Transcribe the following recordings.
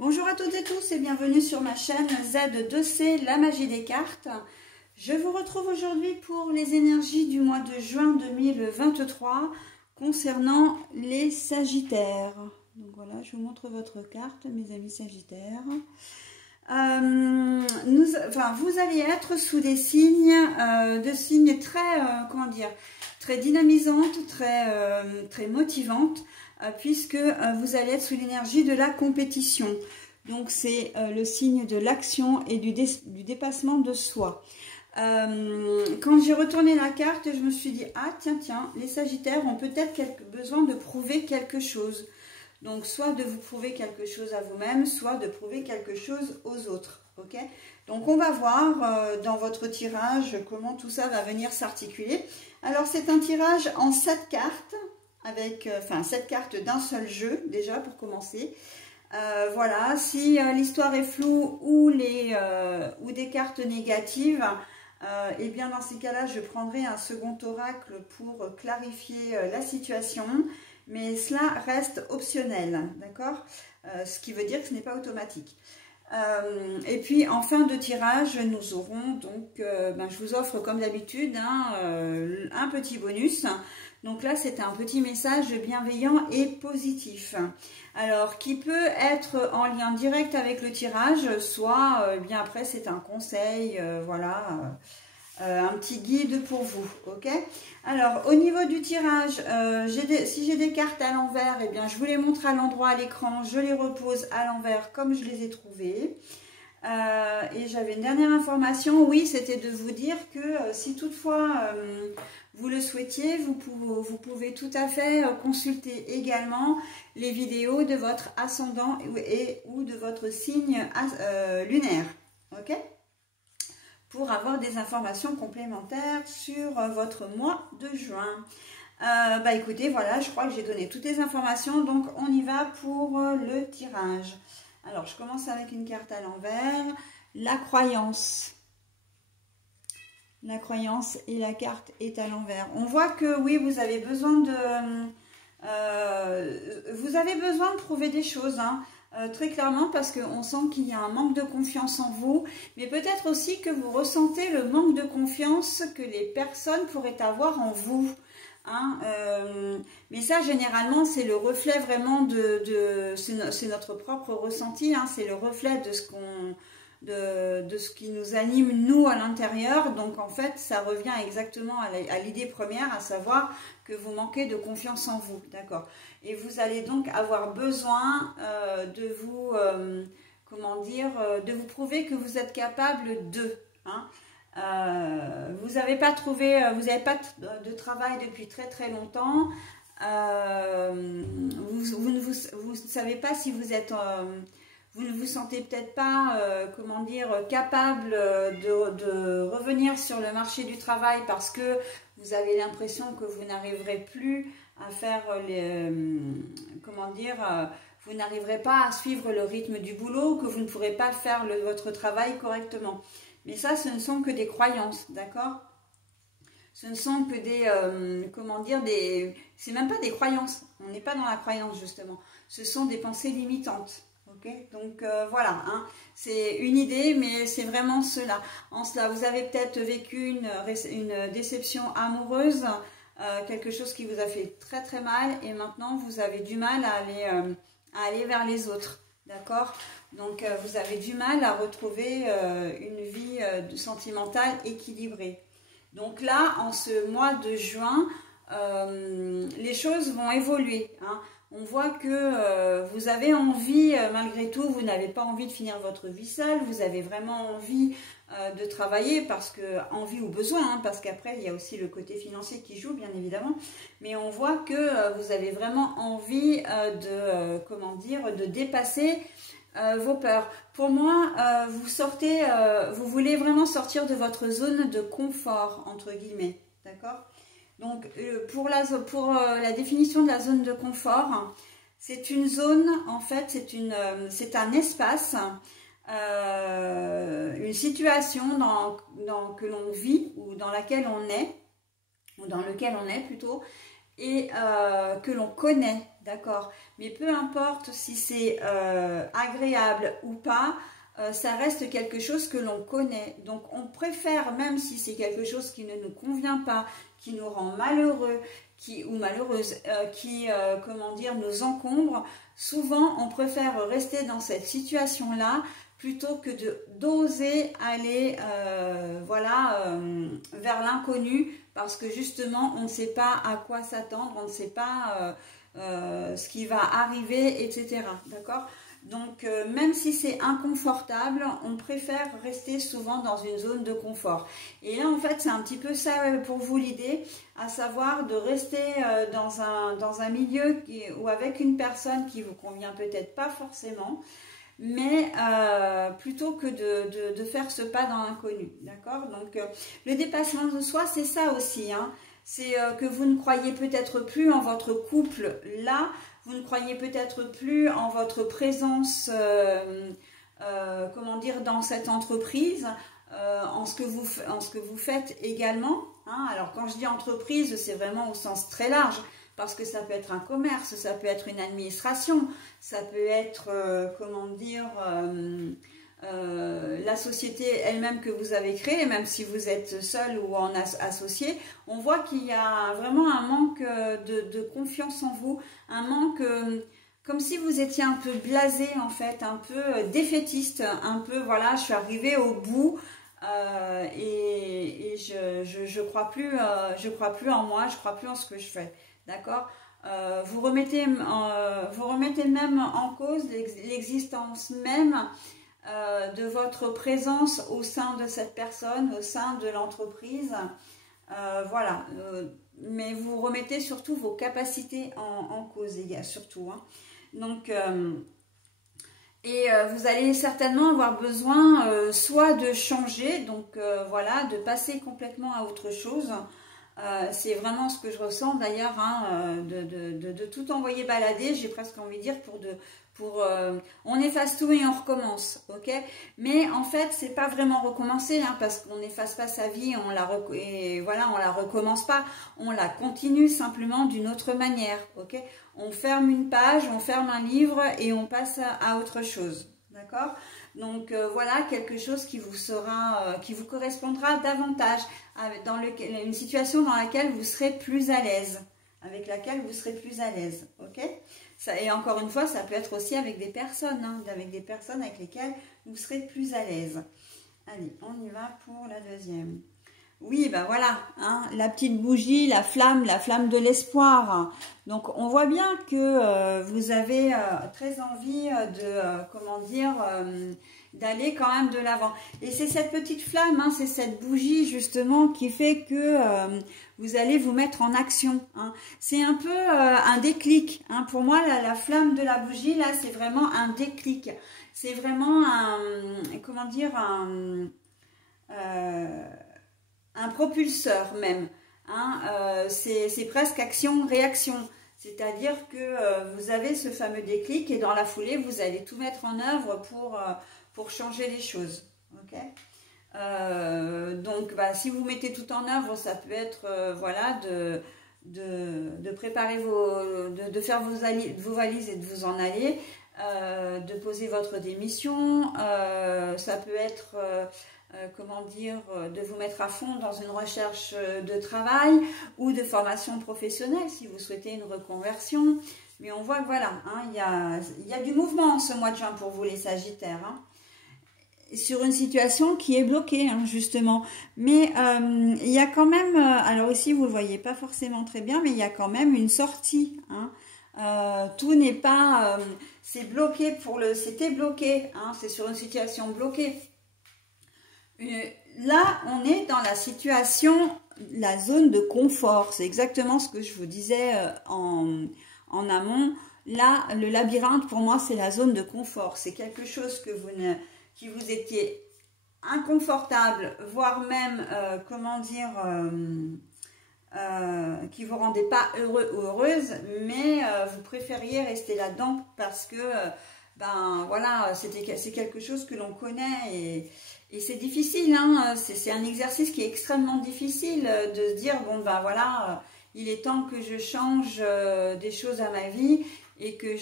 Bonjour à toutes et tous et bienvenue sur ma chaîne Z2C, la magie des cartes. Je vous retrouve aujourd'hui pour les énergies du mois de juin 2023 concernant les Sagittaires. Donc voilà, je vous montre votre carte, mes amis Sagittaires. Vous allez être sous des signes, très, très dynamisantes, très motivantes. Puisque vous allez être sous l'énergie de la compétition. Donc c'est le signe de l'action et du dépassement de soi. Quand j'ai retourné la carte, je me suis dit, ah tiens, les Sagittaires ont peut-être besoin de prouver quelque chose. Donc soit de vous prouver quelque chose à vous-même, soit de prouver quelque chose aux autres. Ok? Donc on va voir dans votre tirage comment tout ça va venir s'articuler. Alors c'est un tirage en 7 cartes. Avec 7 cartes d'un seul jeu déjà pour commencer. Voilà, si l'histoire est floue ou des cartes négatives, et bien dans ces cas-là je prendrai un second oracle pour clarifier la situation, mais cela reste optionnel, d'accord, ce qui veut dire que ce n'est pas automatique. Et puis en fin de tirage nous aurons donc je vous offre comme d'habitude un petit bonus. Donc là, c'est un petit message bienveillant et positif. Alors, qui peut être en lien direct avec le tirage, soit, bien après, c'est un conseil, un petit guide pour vous, ok? Alors, au niveau du tirage, si j'ai des cartes à l'envers, eh bien, je vous les montre à l'endroit à l'écran, je les repose à l'envers comme je les ai trouvées. Et j'avais une dernière information, oui, c'était de vous dire que si toutefois vous le souhaitiez, vous pouvez tout à fait consulter également les vidéos de votre ascendant ou de votre signe lunaire, ok? Pour avoir des informations complémentaires sur votre mois de juin. Écoutez, voilà, je crois que j'ai donné toutes les informations, donc on y va pour le tirage. Alors, je commence avec une carte à l'envers, la croyance. La croyance et la carte est à l'envers. On voit que oui, vous avez besoin de prouver des choses, très clairement, parce qu'on sent qu'il y a un manque de confiance en vous, mais peut-être aussi que vous ressentez le manque de confiance que les personnes pourraient avoir en vous. Mais ça, généralement, c'est le reflet vraiment c'est notre propre ressenti, c'est le reflet de ce qui nous anime nous à l'intérieur. Donc en fait ça revient exactement à l'idée première, à savoir que vous manquez de confiance en vous, d'accord, et vous allez donc avoir besoin de vous de vous prouver que vous êtes capable de vous n'avez pas de travail depuis très longtemps, vous ne savez pas si vous êtes vous ne vous sentez peut-être pas, capable de revenir sur le marché du travail parce que vous avez l'impression que vous n'arriverez plus à faire vous n'arriverez pas à suivre le rythme du boulot, que vous ne pourrez pas faire votre travail correctement. Mais ça, ce ne sont que des croyances, d'accord? Ce ne sont que c'est même pas des croyances. On n'est pas dans la croyance, justement. Ce sont des pensées limitantes. Okay, donc voilà, c'est une idée, mais c'est vraiment cela. En cela, vous avez peut-être vécu une déception amoureuse, quelque chose qui vous a fait très mal, et maintenant vous avez du mal à aller vers les autres, d'accord? Donc vous avez du mal à retrouver une vie sentimentale équilibrée. Donc là, en ce mois de juin, les choses vont évoluer, On voit que vous avez envie, malgré tout, vous n'avez pas envie de finir votre vie seule, vous avez vraiment envie de travailler, envie ou besoin, parce qu'après il y a aussi le côté financier qui joue, bien évidemment, mais on voit que vous avez vraiment envie de dépasser vos peurs. Pour moi, vous voulez vraiment sortir de votre zone de confort, entre guillemets, d'accord? Donc, pour la définition de la zone de confort, c'est une zone, en fait, c'est un espace, une situation que l'on vit ou dans laquelle on est, ou dans lequel on est plutôt, et que l'on connaît, d'accord? Mais peu importe si c'est agréable ou pas, ça reste quelque chose que l'on connaît. Donc on préfère, même si c'est quelque chose qui ne nous convient pas, qui nous rend malheureux, ou malheureuse, comment dire, nous encombre, souvent on préfère rester dans cette situation-là plutôt que d'oser aller voilà, vers l'inconnu, parce que justement on ne sait pas à quoi s'attendre, on ne sait pas ce qui va arriver, etc. D'accord? Donc même si c'est inconfortable, on préfère rester souvent dans une zone de confort. Et là en fait c'est un petit peu ça pour vous l'idée, à savoir de rester dans un milieu ou avec une personne qui vous convient peut-être pas forcément, mais plutôt que de faire ce pas dans l'inconnu, d'accord? Donc le dépassement de soi, c'est ça aussi, hein. C'est que vous ne croyez peut-être plus en votre couple là, vous ne croyez peut-être plus en votre présence, comment dire, dans cette entreprise, en ce que vous faites également, hein. Alors quand je dis entreprise, c'est vraiment au sens très large, parce que ça peut être un commerce, ça peut être une administration, ça peut être, comment dire, la société elle-même que vous avez créée, même si vous êtes seul ou en associé. On voit qu'il y a vraiment un manque de confiance en vous, un manque, comme si vous étiez un peu blasé en fait, un peu défaitiste, un peu, voilà, je suis arrivée au bout. Et je crois plus en moi, je crois plus en ce que je fais, d'accord? Vous remettez même en cause l'existence même de votre présence au sein de cette personne, au sein de l'entreprise, voilà. Mais vous remettez surtout vos capacités en cause, les gars, surtout, hein. Donc vous allez certainement avoir besoin soit de changer, donc voilà, de passer complètement à autre chose. C'est vraiment ce que je ressens d'ailleurs, hein, de tout envoyer balader, j'ai presque envie de dire, on efface tout et on recommence, ok? Mais en fait, c'est pas vraiment recommencer, hein, parce qu'on n'efface pas sa vie, on la recommence pas, on la continue simplement d'une autre manière, ok? On ferme une page, on ferme un livre et on passe à autre chose, d'accord? Donc voilà, quelque chose qui vous correspondra davantage, dans une situation dans laquelle vous serez plus à l'aise, avec laquelle vous serez plus à l'aise, ok? Ça, et encore une fois, ça peut être aussi avec des personnes, hein, avec des personnes avec lesquelles vous serez plus à l'aise. Allez, on y va pour la deuxième. Oui, ben voilà, hein, la petite bougie, la flamme de l'espoir. Donc, on voit bien que vous avez très envie comment dire, d'aller quand même de l'avant. Et c'est cette petite flamme, hein, c'est cette bougie justement qui fait que vous allez vous mettre en action, hein. C'est un peu un déclic, hein. Pour moi, la flamme de la bougie, là, c'est vraiment un déclic. C'est vraiment comment dire, un propulseur même, hein. C'est presque action-réaction. C'est-à-dire que vous avez ce fameux déclic et dans la foulée, vous allez tout mettre en œuvre pour changer les choses. Okay, donc, si vous mettez tout en œuvre, ça peut être voilà, de préparer de faire vos valises et de vous en aller, de poser votre démission. Ça peut être comment dire, de vous mettre à fond dans une recherche de travail ou de formation professionnelle si vous souhaitez une reconversion. Mais on voit que voilà, hein, il y a du mouvement en ce mois de juin pour vous les Sagittaires, hein, sur une situation qui est bloquée, hein, justement. Mais il y a quand même, alors ici vous ne le voyez pas forcément très bien, mais il y a quand même une sortie, hein. Tout n'est pas, c'est bloqué c'était bloqué, hein, c'est sur une situation bloquée. Là, on est dans la situation, la zone de confort. C'est exactement ce que je vous disais en amont. Là, le labyrinthe, pour moi, c'est la zone de confort. C'est quelque chose que qui vous étiez inconfortable, voire même, comment dire, qui vous rendait pas heureux ou heureuse, mais vous préfériez rester là-dedans parce que, ben voilà, c'est quelque chose que l'on connaît et c'est difficile, hein, c'est un exercice qui est extrêmement difficile de se dire, bon ben voilà, il est temps que je change des choses à ma vie et que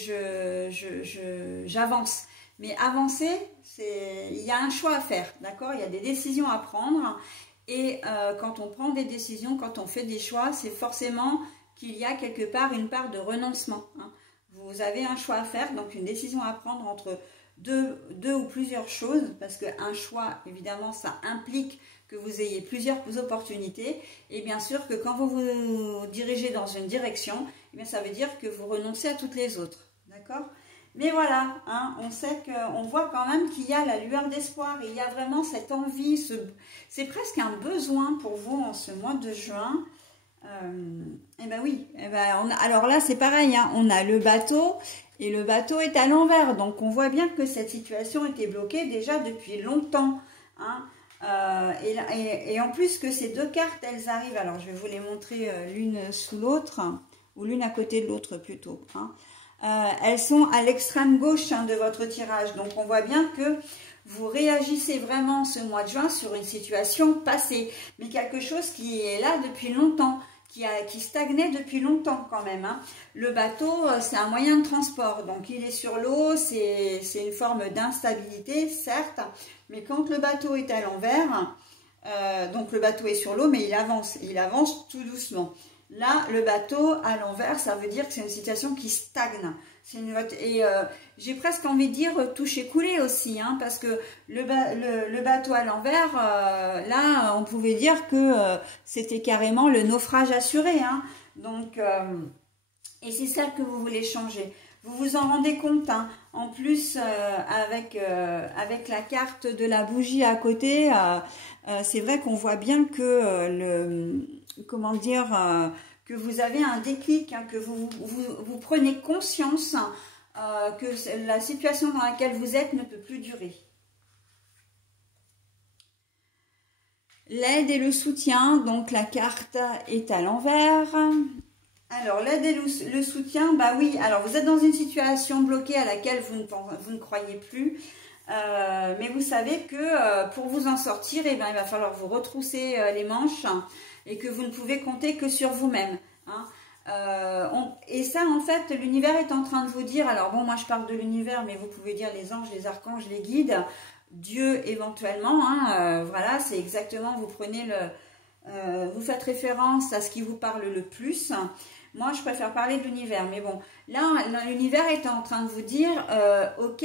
j'avance. Mais avancer, il y a un choix à faire, d'accord? Il y a des décisions à prendre. Et quand on prend des décisions, quand on fait des choix, c'est forcément qu'il y a quelque part une part de renoncement, hein. Vous avez un choix à faire, donc une décision à prendre entre deux ou plusieurs choses, parce qu'un choix, évidemment, ça implique que vous ayez plusieurs opportunités. Et bien sûr que quand vous vous dirigez dans une direction, eh bien, ça veut dire que vous renoncez à toutes les autres, d'accord? Mais voilà, hein, on voit quand même qu'il y a la lueur d'espoir, il y a vraiment cette envie, c'est presque un besoin pour vous en ce mois de juin. Eh ben oui, alors là c'est pareil, hein, on a le bateau et le bateau est à l'envers, donc on voit bien que cette situation était bloquée déjà depuis longtemps, hein. Et en plus que ces deux cartes elles arrivent, alors je vais vous les montrer l'une sous l'autre, ou l'une à côté de l'autre plutôt, hein. Elles sont à l'extrême gauche, hein, de votre tirage, donc on voit bien que vous réagissez vraiment ce mois de juin sur une situation passée, mais quelque chose qui est là depuis longtemps, qui stagnait depuis longtemps quand même, hein. Le bateau, c'est un moyen de transport, donc il est sur l'eau, c'est une forme d'instabilité, certes, mais quand le bateau est à l'envers, donc le bateau est sur l'eau, mais il avance tout doucement. Là, le bateau à l'envers, ça veut dire que c'est une situation qui stagne. J'ai presque envie de dire toucher couler aussi, hein, parce que le bateau à l'envers, là, on pouvait dire que c'était carrément le naufrage assuré, hein. Donc, et c'est ça que vous voulez changer. Vous vous en rendez compte, hein. En plus, avec la carte de la bougie à côté, c'est vrai qu'on voit bien que comment dire, que vous avez un déclic, hein, que vous prenez conscience, que la situation dans laquelle vous êtes ne peut plus durer. L'aide et le soutien, donc la carte est à l'envers. Alors, l'aide et le soutien, bah oui, alors vous êtes dans une situation bloquée à laquelle vous ne croyez plus. Mais vous savez que pour vous en sortir, eh ben, il va falloir vous retrousser les manches, et que vous ne pouvez compter que sur vous-même, hein. Et ça, en fait, l'univers est en train de vous dire, alors bon, moi je parle de l'univers, mais vous pouvez dire les anges, les archanges, les guides, Dieu éventuellement, hein, voilà, c'est exactement, vous faites référence à ce qui vous parle le plus. Moi, je préfère parler de l'univers, mais bon, là, l'univers est en train de vous dire, ok,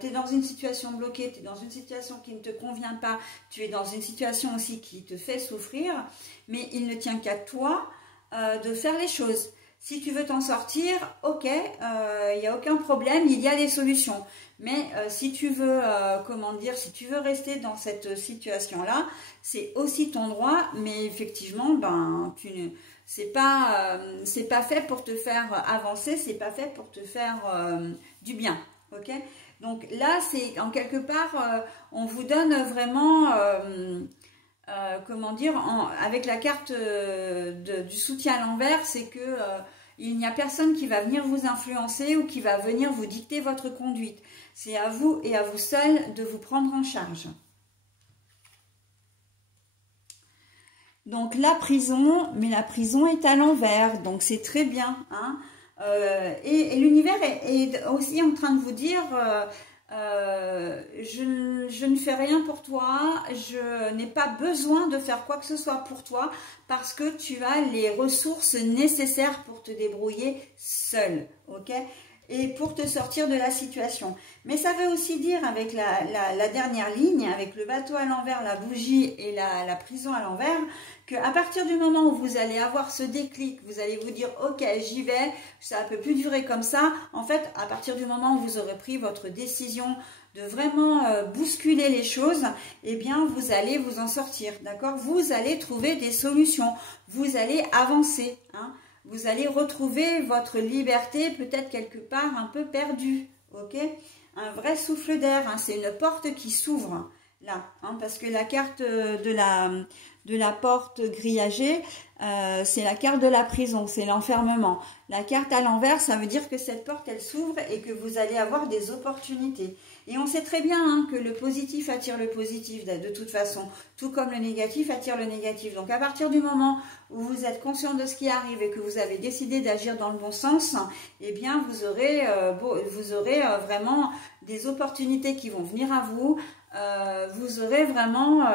tu es dans une situation bloquée, tu es dans une situation qui ne te convient pas, tu es dans une situation aussi qui te fait souffrir, mais il ne tient qu'à toi de faire les choses. Si tu veux t'en sortir, ok, il n'y a aucun problème, il y a des solutions. Mais si tu veux, comment dire, si tu veux rester dans cette situation-là, c'est aussi ton droit, mais effectivement, ben, c'est pas fait pour te faire avancer, c'est pas fait pour te faire du bien, ok? Donc là, c'est en quelque part, on vous donne vraiment, comment dire, avec la carte du soutien à l'envers, c'est que il n'y a personne qui va venir vous influencer ou qui va venir vous dicter votre conduite. C'est à vous et à vous seul de vous prendre en charge. Donc la prison, mais la prison est à l'envers, donc c'est très bien, hein. Et l'univers est aussi en train de vous dire, je ne fais rien pour toi, je n'ai pas besoin de faire quoi que ce soit pour toi, parce que tu as les ressources nécessaires pour te débrouiller seul, ok? Et pour te sortir de la situation. Mais ça veut aussi dire, avec la dernière ligne, avec le bateau à l'envers, la bougie et la prison à l'envers, qu'à partir du moment où vous allez avoir ce déclic, vous allez vous dire, ok, j'y vais, ça ne peut plus durer comme ça. En fait, à partir du moment où vous aurez pris votre décision de vraiment bousculer les choses, eh bien, vous allez vous en sortir, d'accord? Vous allez trouver des solutions, vous allez avancer, hein? Vous allez retrouver votre liberté, peut-être quelque part un peu perdue, ok? Un vrai souffle d'air, hein, c'est une porte qui s'ouvre, là, hein, parce que la carte de de la porte grillagée, c'est la carte de la prison, c'est l'enfermement. La carte à l'envers, ça veut dire que cette porte, elle s'ouvre et que vous allez avoir des opportunités. Et on sait très bien hein, que le positif attire le positif de toute façon, tout comme le négatif attire le négatif. Donc à partir du moment où vous êtes conscient de ce qui arrive et que vous avez décidé d'agir dans le bon sens, eh bien vous aurez vraiment des opportunités qui vont venir à vous. Vous aurez vraiment,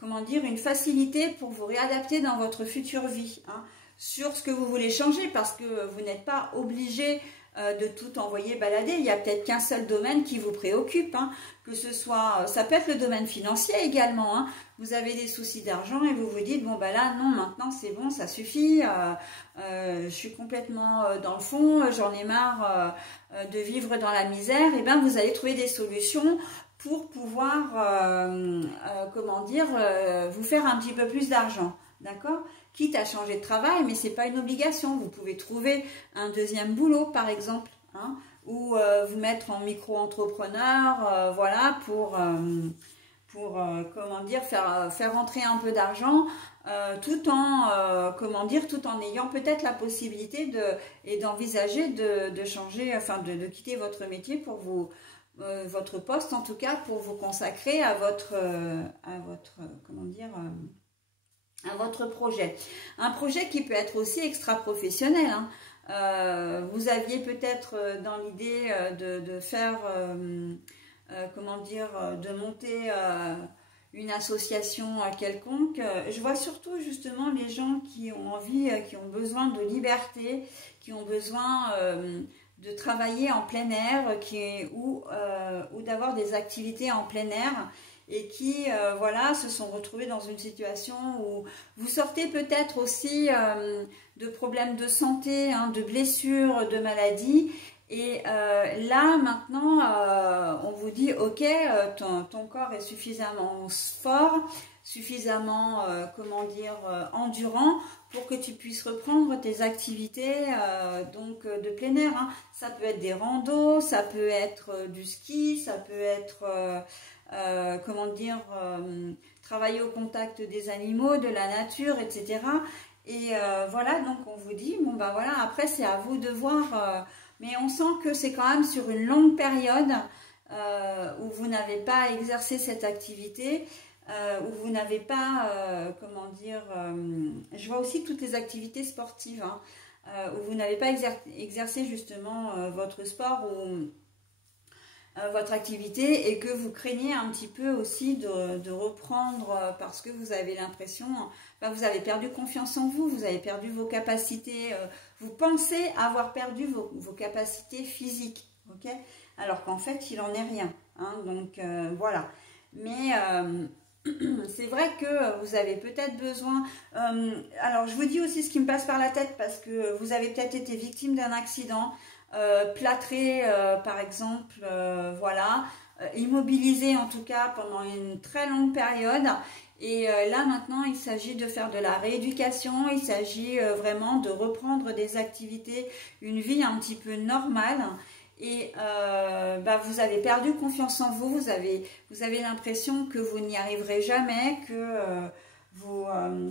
comment dire, une facilité pour vous réadapter dans votre future vie, hein, sur ce que vous voulez changer, parce que vous n'êtes pas obligé de tout envoyer balader. Il y a peut-être qu'un seul domaine qui vous préoccupe, hein, que ce soit, ça peut être le domaine financier également, hein. Vous avez des soucis d'argent et vous vous dites, bon bah là non, maintenant c'est bon, ça suffit, je suis complètement dans le fond, j'en ai marre de vivre dans la misère. Et bien vous allez trouver des solutions pour pouvoir, comment dire, vous faire un petit peu plus d'argent, d'accord? Quitte à changer de travail, mais c'est pas une obligation. Vous pouvez trouver un deuxième boulot, par exemple, hein, ou vous mettre en micro-entrepreneur, voilà, pour comment dire, faire rentrer un peu d'argent, tout en, comment dire, tout en ayant peut-être la possibilité d'envisager de changer, enfin, de quitter votre métier pour vous, votre poste en tout cas, pour vous consacrer à votre comment dire, à votre projet. Un projet qui peut être aussi extra-professionnel, hein. Vous aviez peut-être dans l'idée de faire, comment dire, de monter une association quelconque. Je vois surtout justement les gens qui ont envie, qui ont besoin de liberté, qui ont besoin de travailler en plein air, ou d'avoir des activités en plein air, et qui voilà, se sont retrouvés dans une situation où vous sortez peut-être aussi de problèmes de santé, hein, de blessures, de maladies, et là maintenant on vous dit ok, ton corps est suffisamment fort, suffisamment comment dire, endurant pour que tu puisses reprendre tes activités donc de plein air, hein. Ça peut être des randos, ça peut être du ski, ça peut être comment dire, travailler au contact des animaux, de la nature, etc. Et voilà, donc on vous dit, bon ben voilà, après c'est à vous de voir, mais on sent que c'est quand même sur une longue période où vous n'avez pas exercé cette activité, où vous n'avez pas, comment dire, je vois aussi toutes les activités sportives, hein, où vous n'avez pas exercé justement votre sport ou votre activité, et que vous craignez un petit peu aussi de reprendre parce que vous avez l'impression, ben vous avez perdu confiance en vous, vous avez perdu vos capacités, vous pensez avoir perdu vos capacités physiques, ok, alors qu'en fait il en est rien, hein, donc voilà. Mais c'est vrai que vous avez peut-être besoin, alors je vous dis aussi ce qui me passe par la tête, parce que vous avez peut-être été victime d'un accident, plâtré par exemple, voilà, immobilisé en tout cas pendant une très longue période, et là maintenant il s'agit de faire de la rééducation, il s'agit vraiment de reprendre des activités, une vie un petit peu normale. Et bah, vous avez perdu confiance en vous, vous avez l'impression que vous n'y arriverez jamais, que vous,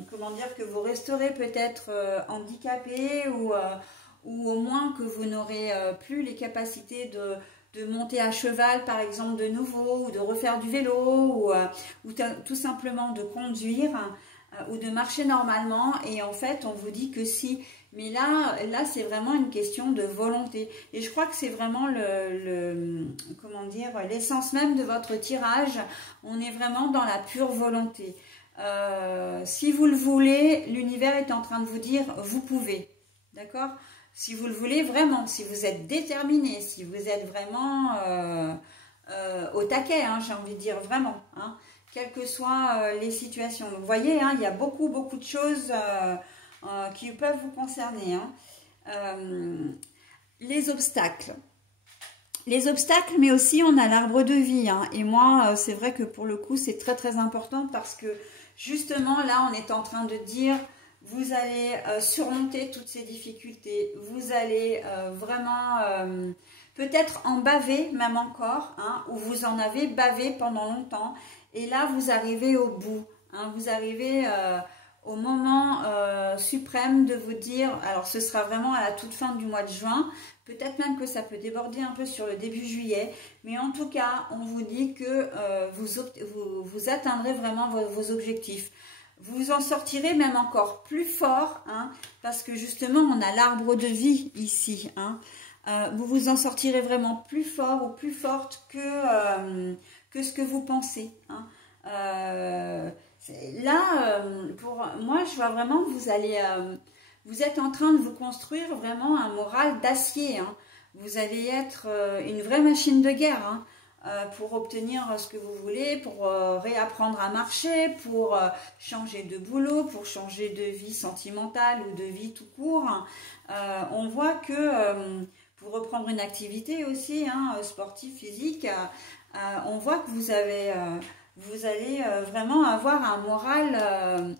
comment dire, que vous resterez peut-être handicapé, ou au moins que vous n'aurez plus les capacités de monter à cheval par exemple de nouveau, ou de refaire du vélo, ou tout simplement de conduire, ou de marcher normalement. Et en fait on vous dit que si, mais là c'est vraiment une question de volonté, et je crois que c'est vraiment comment dire, l'essence même de votre tirage. On est vraiment dans la pure volonté. Si vous le voulez, l'univers est en train de vous dire vous pouvez, d'accord? Si vous le voulez vraiment, si vous êtes déterminé, si vous êtes vraiment au taquet, hein, j'ai envie de dire vraiment, hein, quelles que soient les situations. Vous voyez, hein, il y a beaucoup de choses qui peuvent vous concerner, hein. Les obstacles. Les obstacles, mais aussi on a l'arbre de vie, hein. Et moi, c'est vrai que pour le coup, c'est très important, parce que justement, là, on est en train de dire... Vous allez surmonter toutes ces difficultés, vous allez vraiment peut-être en baver même encore, hein, ou vous en avez bavé pendant longtemps, et là vous arrivez au bout, hein. Vous arrivez au moment suprême de vous dire, alors ce sera vraiment à la toute fin du mois de juin, peut-être même que ça peut déborder un peu sur le début juillet, mais en tout cas, on vous dit que vous atteindrez vraiment vos objectifs. Vous en sortirez même encore plus fort, hein, parce que justement, on a l'arbre de vie ici, hein. Vous vous en sortirez vraiment plus fort ou plus forte que ce que vous pensez, hein. Là, pour moi, je vois vraiment que vous êtes en train de vous construire vraiment un moral d'acier, hein. Vous allez être une vraie machine de guerre, hein, pour obtenir ce que vous voulez, pour réapprendre à marcher, pour changer de boulot, pour changer de vie sentimentale ou de vie tout court. On voit que pour reprendre une activité aussi, hein, sportive, physique, on voit que vous allez vraiment avoir un moral,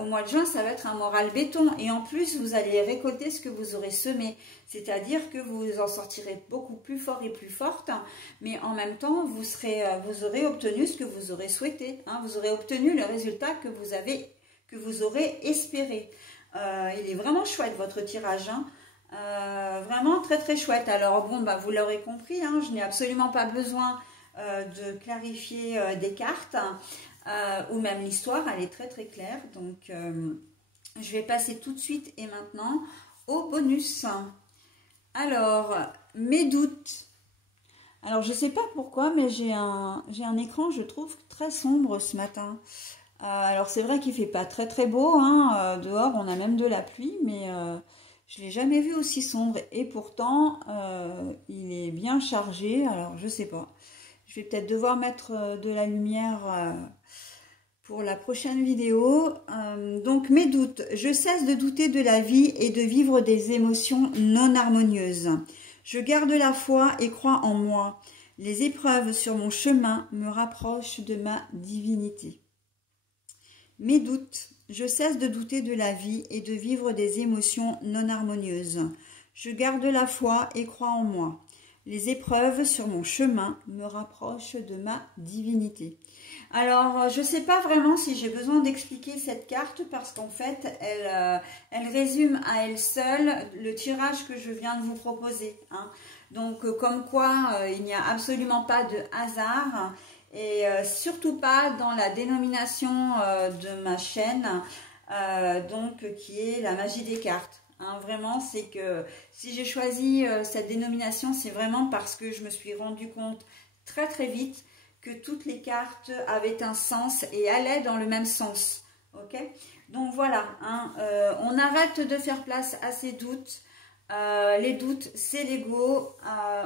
au mois de juin, ça va être un moral béton. Et en plus, vous allez récolter ce que vous aurez semé. C'est-à-dire que vous en sortirez beaucoup plus fort et plus forte. Mais en même temps, vous aurez obtenu ce que vous aurez souhaité, hein. Vous aurez obtenu le résultat que vous aurez espéré. Il est vraiment chouette votre tirage, hein. Vraiment très très chouette. Alors bon, bah, vous l'aurez compris, hein, je n'ai absolument pas besoin de clarifier des cartes, ou même l'histoire, elle est très très claire. Donc je vais passer tout de suite et maintenant au bonus. Alors, mes doutes. Alors je sais pas pourquoi, mais j'ai un écran, je trouve, très sombre ce matin. Alors c'est vrai qu'il fait pas très très beau, hein, dehors on a même de la pluie, mais je l'ai jamais vu aussi sombre, et pourtant il est bien chargé. Alors je sais pas, je vais peut-être devoir mettre de la lumière pour la prochaine vidéo. Donc mes doutes, je cesse de douter de la vie et de vivre des émotions non harmonieuses. Je garde la foi et crois en moi. Les épreuves sur mon chemin me rapprochent de ma divinité. Mes doutes, je cesse de douter de la vie et de vivre des émotions non harmonieuses. Je garde la foi et crois en moi. Les épreuves sur mon chemin me rapprochent de ma divinité. Alors, je ne sais pas vraiment si j'ai besoin d'expliquer cette carte, parce qu'en fait, elle résume à elle seule le tirage que je viens de vous proposer, hein. Donc, comme quoi, il n'y a absolument pas de hasard. Et surtout pas dans la dénomination de ma chaîne, donc qui est la magie des cartes, hein. Vraiment, c'est que si j'ai choisi cette dénomination, c'est vraiment parce que je me suis rendu compte très très vite que toutes les cartes avaient un sens et allaient dans le même sens. Ok, donc voilà, hein, on arrête de faire place à ces doutes. Les doutes, c'est l'ego.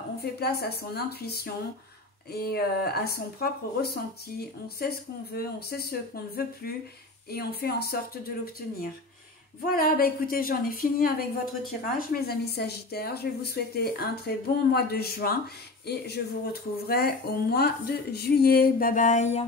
On fait place à son intuition et à son propre ressenti. On sait ce qu'on veut, on sait ce qu'on ne veut plus, et on fait en sorte de l'obtenir. Voilà, bah écoutez, j'en ai fini avec votre tirage, mes amis Sagittaires. Je vais vous souhaiter un très bon mois de juin et je vous retrouverai au mois de juillet. Bye bye.